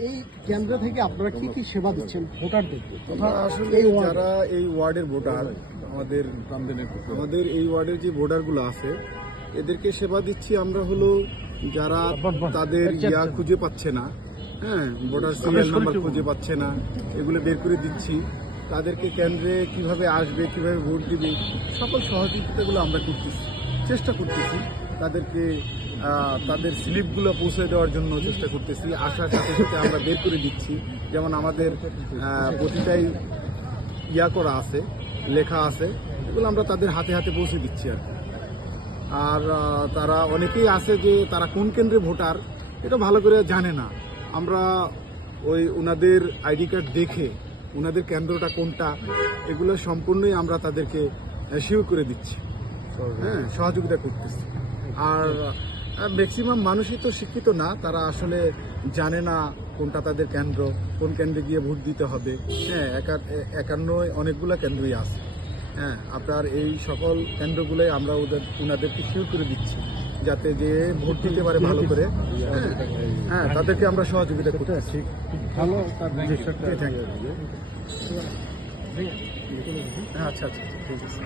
এই কেন্দ্র থেকে আপনারা কি কি সেবা দিচ্ছেন ভোটারদের? আসলে যারা এই ওয়ার্ডের ভোটার, আমাদের এই ওয়ার্ডের যে ভোটারগুলো আছে, এদেরকে সেবা দিচ্ছি আমরা হলো যারা তাদের খুঁজে পাচ্ছে না, হ্যাঁ, ভোটার সিরিয়াল নাম্বার খুঁজে পাচ্ছে না, এগুলো বের করে দিচ্ছি। তাদেরকে কেন্দ্রে কিভাবে আসবে, কিভাবে ভোট দিবে, সকল সহযোগিতাগুলো আমরা করতেছি, চেষ্টা করতেছি। তাদেরকে তাদের স্লিপগুলো পৌঁছে দেওয়ার জন্য চেষ্টা করতেছি। আসার সাথে সাথে আমরা বের করে দিচ্ছি। যেমন আমাদের প্রতিটাই করা আছে, লেখা আছে, এগুলো আমরা তাদের হাতে হাতে পৌঁছে দিচ্ছি আর কি। আর তারা অনেকেই আছে যে তারা কোন কেন্দ্রে ভোটার এটা ভালো করে জানে না। আমরা ওনাদের আইডি কার্ড দেখে ওনাদের কেন্দ্রটা কোনটা এগুলো সম্পূর্ণই আমরা তাদেরকে শিওর করে দিচ্ছি, হ্যাঁ, সহযোগিতা করতেছি। আর ম্যাক্সিমাম মানুষই তো শিক্ষিত না, তারা আসলে জানে না কোনটা তাদের কেন্দ্র, কোন কেন্দ্রে গিয়ে ভোট দিতে হবে। হ্যাঁ, 51 অনেকগুলো কেন্দ্রই আছে। হ্যাঁ, আপনার এই সকল কেন্দ্রগুলোই আমরা ওনাদেরকে শিওর করে দিচ্ছি যাতে যে ভোট দিতে পারে ভালো করে। হ্যাঁ, তাদেরকে আমরা সহযোগিতা করতেছি। ভালো আচ্ছা আচ্ছা, ঠিক আছে।